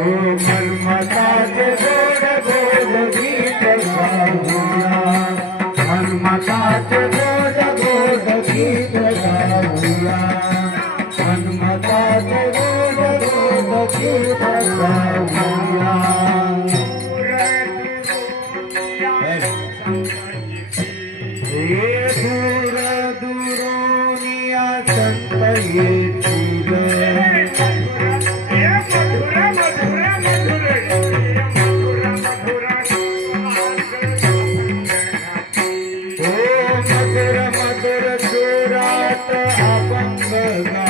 सर्वदा Sangha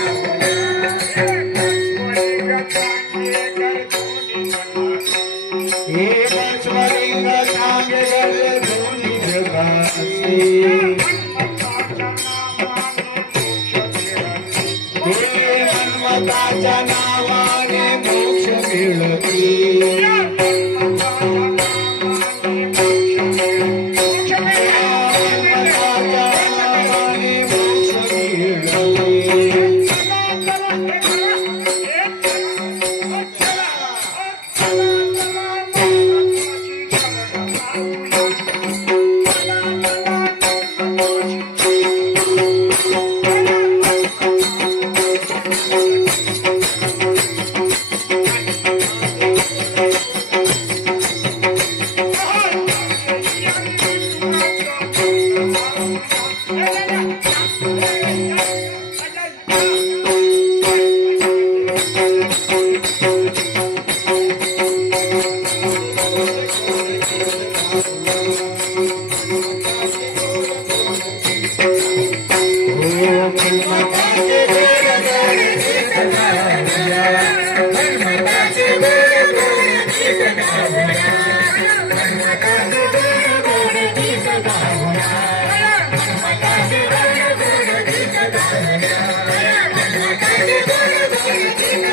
see.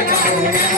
Música